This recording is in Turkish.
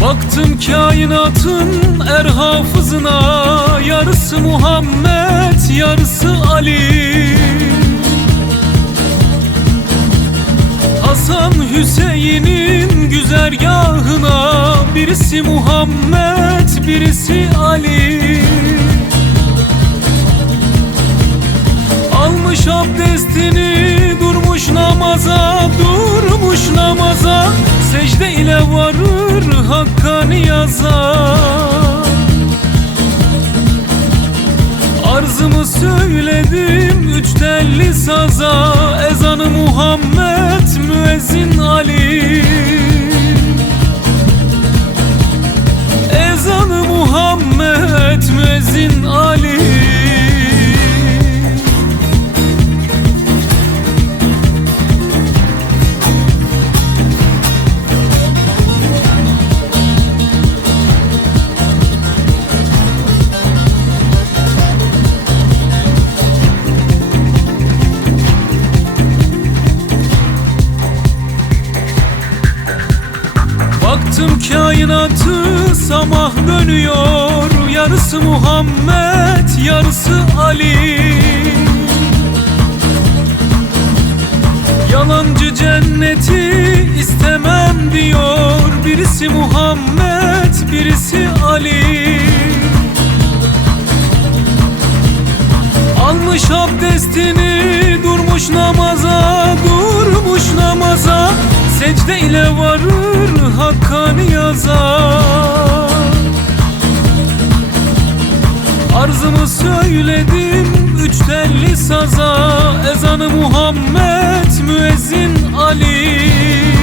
Baktım kainatın er hafızına Yarısı Muhammed, yarısı Ali. Hasan Hüseyin'in güzergahına Birisi Muhammed, birisi Ali. Almış abdestini durmuş namaza Durmuş namaza Secde ile varır Hakk'a niyaza Arzımı söyledim üç telli saza. Ezanı Muhammed müezzin Ali. Ezanı Muhammed müezzin Ali Baktım kainatı samah dönüyor. Yarısı Muhammed, yarısı Ali. Yalancı cenneti istemem diyor. Birisi Muhammed, birisi Ali. Almış abdestini durmuş namaza Durmuş namaza Secde ile varır Hakk'ın yaza Arzımı söyledim üç telli saza. Ezanı Muhammed müezzin Ali.